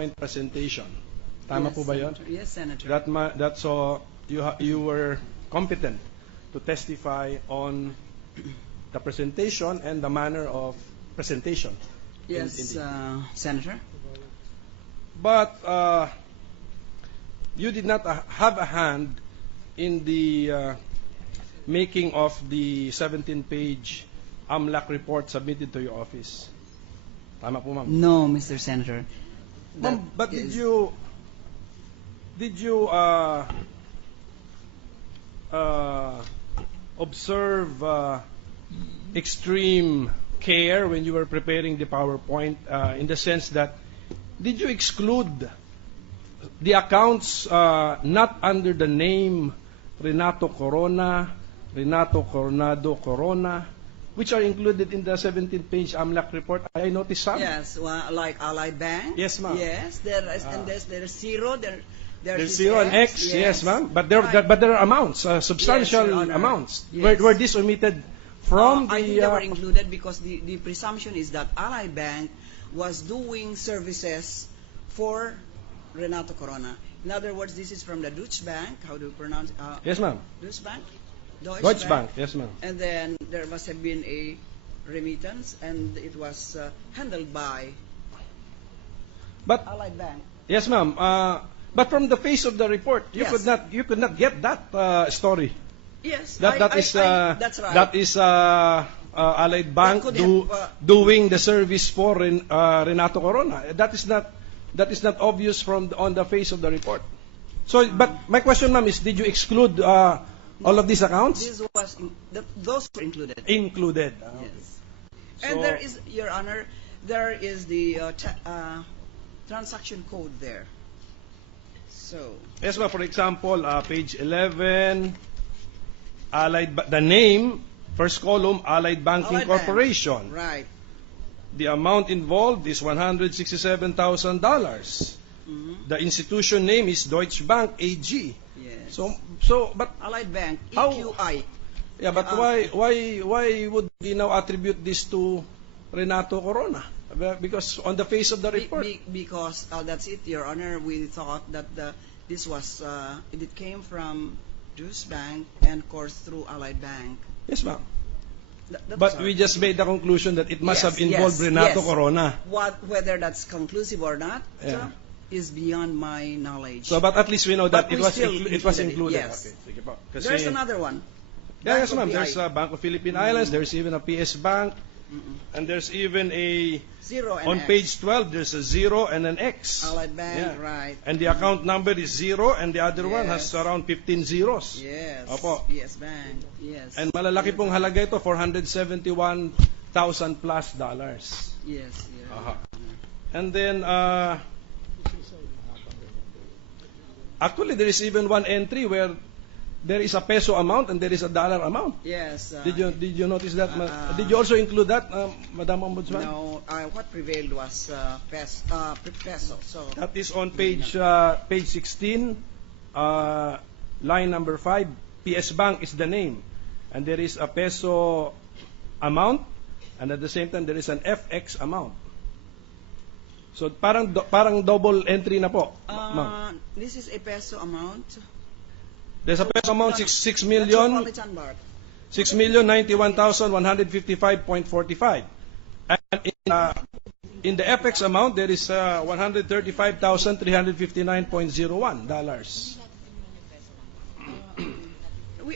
PowerPoint presentation. Tama po ba yun? Yes, Senator. So you were competent to testify on the presentation and the manner of presentation. Yes, Senator. But you did not have a hand in the making of the 17-page AMLAC report submitted to your office. Tama po, ma'am? No, Mr. Senator. Ma'am, but did you observe extreme care when you were preparing the PowerPoint, in the sense that did you exclude the accounts not under the name Renato Corona, Renato Coronado Corona, which are included in the 17-page AMLAC report? I noticed some. Yes, like Allied Bank. Yes, ma'am. Yes, there is, and there's zero. There's zero and X. Yes, ma'am. But there are amounts, substantial amounts. Yes. Were this omitted from the? I think they were included because the presumption is that Allied Bank was doing services for Renato Corona. In other words, this is from the Deutsche Bank. How do you pronounce? Yes, ma'am. Deutsche Bank. Deutsche Bank. Yes, ma'am. And then there must have been a remittance, and it was handled by Allied Bank. Yes, ma'am. But from the face of the report, you Yes. could not get that story. Yes, That's right. That is Allied Bank doing the service for Renato Corona. That is not obvious on the face of the report. So, but my question, ma'am, is: did you exclude all of these accounts? Those were included. Included. Yes. And there is, Your Honor, there is the transaction code there. So. Yes, ma'am. For example, page 11, the name, first column, Allied Banking Allied Corporation. Bank. Right. The amount involved is $167,000. The institution name is Deutsche Bank AG. Yes. But Allied Bank, how- EQI. yeah, but why would we now attribute this to Renato Corona? Because on the face of the report. Because that's it, Your Honor. We thought that this was it came from Deutsche Bank and, of course, through Allied Bank. Yes, ma'am. But we just made the conclusion that it must have involved Renato Corona. Whether that's conclusive or not is beyond my knowledge. So, but at least we know that But it was included. Yes. Okay, sige po. There's another one. Yes, ma'am. Bank of There's a Bank of Philippine Islands. There's even a PS Bank. And there's even a Zero and on X. page 12. There's a 0 and an X. Allied Bank, right. And the account number is 0, and the other one has around 15 zeros. Yes. Opo. PS Bank. Yes. And malalaki pong halaga ito, $471,000 plus. Yes. Yeah. And then, actually, there is even one entry where there is a peso amount and there is a dollar amount. Yes. Did you notice that? Did you also include that, Madam Ombudsman? No. What prevailed was peso. So That is on page 16, line number 5. PS Bank is the name, and there is a peso amount, and at the same time there is an FX amount. So parang double entry na po, ma'am. This is a peso amount. There's a peso amount, 6 million, Metropolitan Bank. 6,091,155.45. And in the FX amount, there is $135,359.01.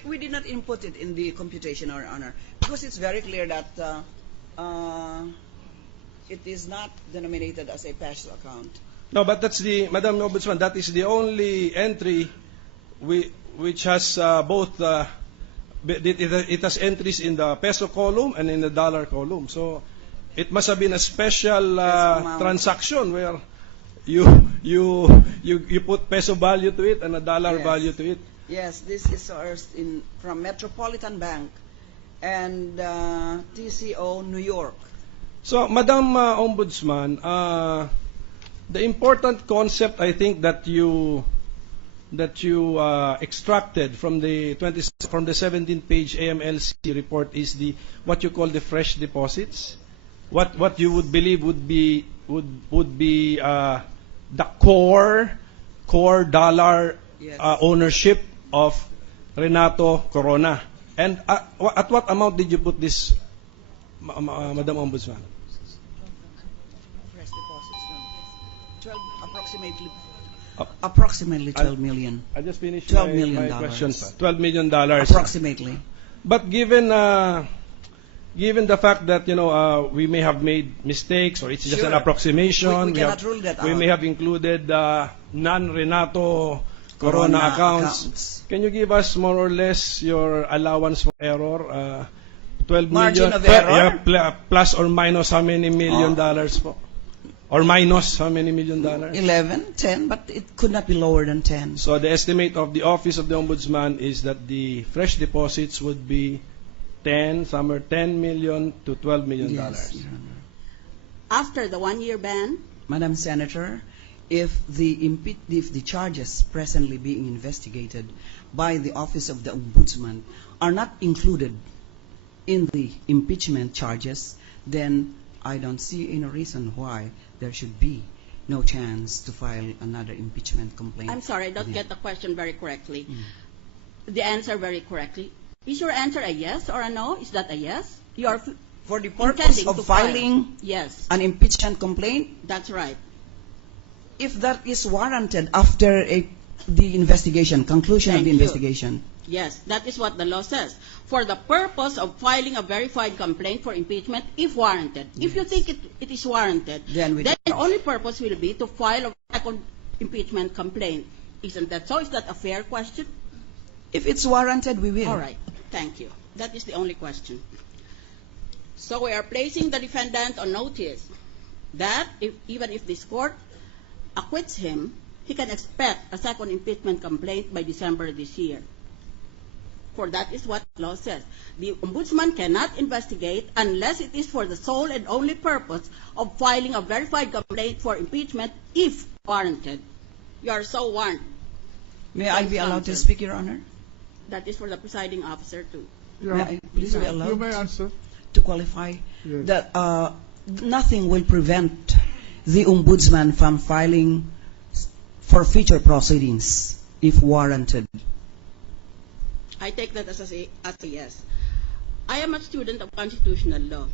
We did not input it in the computation, Your Honor, because it's very clear that it is not denominated as a peso account. No, but that's Madam Ombudsman, that is the only entry which has both, it has entries in the peso column and in the dollar column. So it must have been a special transaction where you put peso value to it and a dollar value to it. Yes, this is sourced from Metropolitan Bank and TCO New York. So, Madam Ombudsman, the important concept I think that you extracted from the 17-page AMLC report is what you call the fresh deposits. What you would believe would be the core dollar Yes. ownership of Renato Corona. And at what amount did you put this, Madam Ombudsman? Fresh deposits, no? 12, Uh, approximately 12 million. I just finished $12 my million. questions. $12 million. Approximately. But given the fact that we may have made mistakes, or it's just an Sure. approximation, We cannot rule that we out. may have included non-Renato Corona accounts. Can you give us more or less your allowance for error? 12 Margin million, of error? plus or minus how many million dollars po? Or minus how many million dollars? 11, 10, but it could not be lower than 10. So the estimate of the Office of the Ombudsman is that the fresh deposits would be 10 million to 12 million Yes, dollars. Your Honor. After the one-year ban, Madam Senator, if the charges presently being investigated by the Office of the Ombudsman are not included in the impeachment charges, then I don't see any reason why there should be no chance to file another impeachment complaint. I'm sorry, I don't again. get the question very correctly. The answer very correctly. Is your answer a yes or a no? Is that a yes? You are For the purpose intending of to file. filing Yes, an impeachment complaint, that's right. if that is warranted after the investigation, conclusion of Thank the you. investigation. Yes, that is what the law says. For the purpose of filing a verified complaint for impeachment, if warranted. If you think it is warranted, Then then the only purpose will be to file a second impeachment complaint. Isn't that so? Is that a fair question? If it's warranted, we will. All right, thank you. That is the only question. So we are placing the defendant on notice that even if this court acquits him, he can expect a second impeachment complaint by December this year. For that is what the law says. The Ombudsman cannot investigate unless it is for the sole and only purpose of filing a verified complaint for impeachment if warranted. You are so warned. May I be allowed to Counsel. speak, Your Honor? That is for the presiding officer too. May I please be allowed You may answer. to qualify Yes. that nothing will prevent the Ombudsman from filing for future proceedings if warranted. I take that as a yes. I am a student of constitutional law.